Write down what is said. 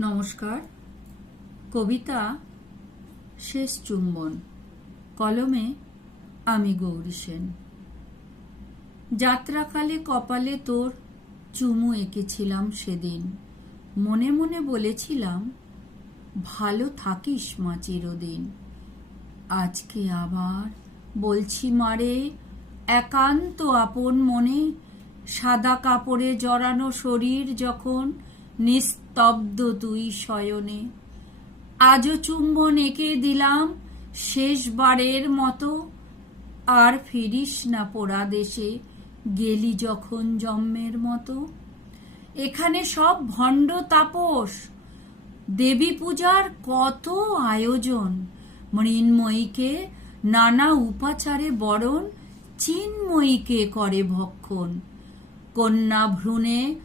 নমস্কার। কবিতা শেষ চুম্বন, কলমে আমি গৌরী সেন। যাত্রাকালে কপালে তোর চুমু এঁকেছিলাম সেদিন, মনে মনে বলেছিলাম ভালো থাকিস মা চিরদিন। আজকে আবার বলছি মারে, একান্ত আপন মনে, সাদা কাপড়ে জড়ানো শরীর যখন নিস্তব্ধ তুই শয়নে। আজও চুম্বন এঁকে দিলাম শেষবারের মতো, আর ফিরিস না পোড়া দেশে, গেলি যখন জন্মের মতো। এখানে সব ভণ্ড তাপস, দেবী পূজার কত আয়োজন, মৃন্ময়ীকে নানা উপাচারে বরণ, চিন্ময়ীকে করে ভক্ষণ। কন্যা ভ্রূণে